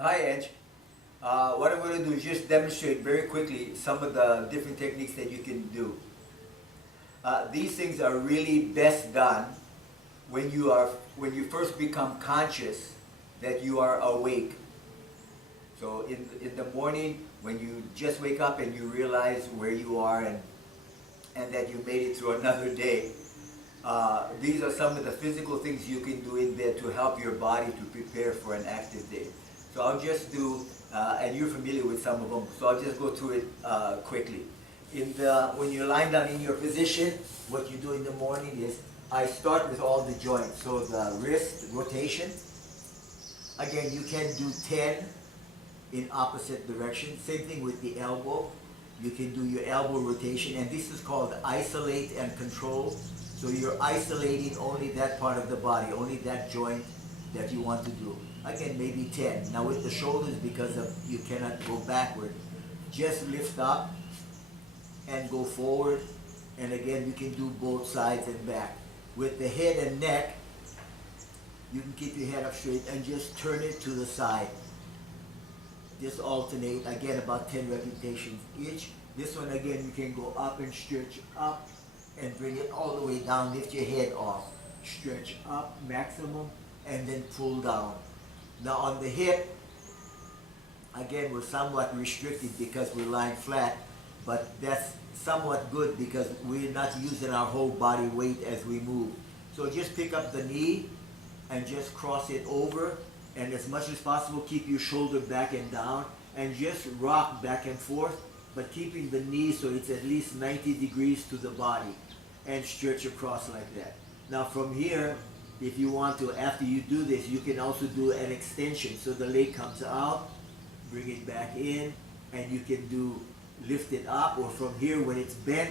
Hi, Edge. What I'm going to do is just demonstrate very quickly some of the different techniques that you can do. These things are really best done when you first become conscious that you are awake. So in the morning, when you just wake up and you realize where you are and that you made it through another day, these are some of the physical things you can do in bed to help your body to prepare for an active day. So I'll just do, and you're familiar with some of them, so I'll just go through it quickly. When you're lying down in your position, what you do in the morning is, I start with all the joints. So the wrist rotation, again, you can do 10 in opposite direction. Same thing with the elbow. You can do your elbow rotation, and this is called isolate and control. So you're isolating only that part of the body, only that joint that you want to do. Again, maybe 10. Now with the shoulders, because you cannot go backward, just lift up and go forward. And again, you can do both sides and back. With the head and neck, you can keep your head up straight and just turn it to the side. Just alternate, again, about 10 repetitions each. This one, again, you can go up and stretch up and bring it all the way down. Lift your head off. Stretch up, maximum, and then pull down. Now on the hip, again, we're somewhat restricted because we're lying flat, but that's somewhat good because we're not using our whole body weight as we move. So just pick up the knee and just cross it over, and as much as possible keep your shoulder back and down, and just rock back and forth, but keeping the knee so it's at least 90 degrees to the body, and stretch across like that. Now from here, if you want to, after you do this, you can also do an extension. So the leg comes out, bring it back in, and you can do lift it up, or from here when it's bent,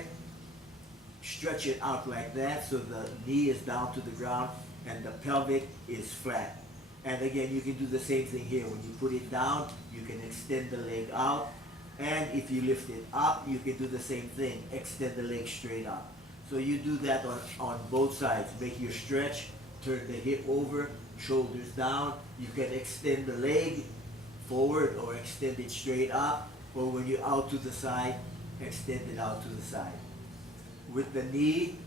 stretch it out like that so the knee is down to the ground and the pelvic is flat. And again, you can do the same thing here. When you put it down, you can extend the leg out. And if you lift it up, you can do the same thing. Extend the leg straight up. So you do that on both sides. Make your stretch, turn the hip over, shoulders down. You can extend the leg forward or extend it straight up. Or when you're out to the side, extend it out to the side. With the knee,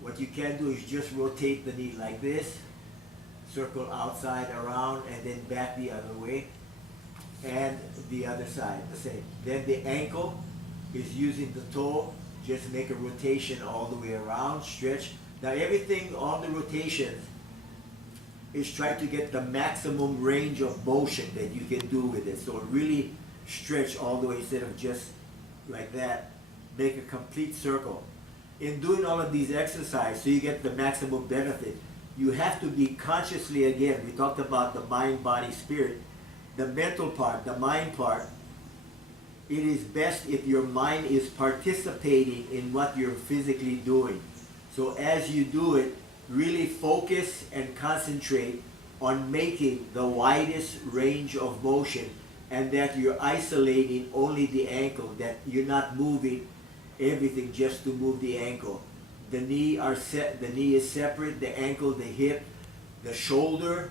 what you can do is just rotate the knee like this. Circle outside, around, and then back the other way. And the other side, the same. Then the ankle is using the toe. Just make a rotation all the way around, stretch. Now everything on the rotation is try to get the maximum range of motion that you can do with it. So really stretch all the way instead of just like that. Make a complete circle. In doing all of these exercises, so you get the maximum benefit, you have to be consciously, again, we talked about the mind, body, spirit, the mental part, the mind part. It is best if your mind is participating in what you're physically doing. So as you do it, really focus and concentrate on making the widest range of motion, and that you're isolating only the ankle, that you're not moving everything just to move the ankle. The knee is separate, the ankle, the hip, the shoulder,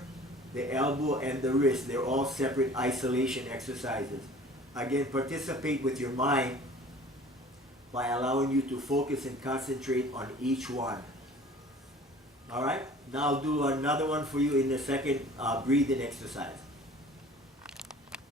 the elbow, and the wrist. They're all separate isolation exercises. Again, participate with your mind by allowing you to focus and concentrate on each one. All right? Now I'll do another one for you in the second breathing exercise.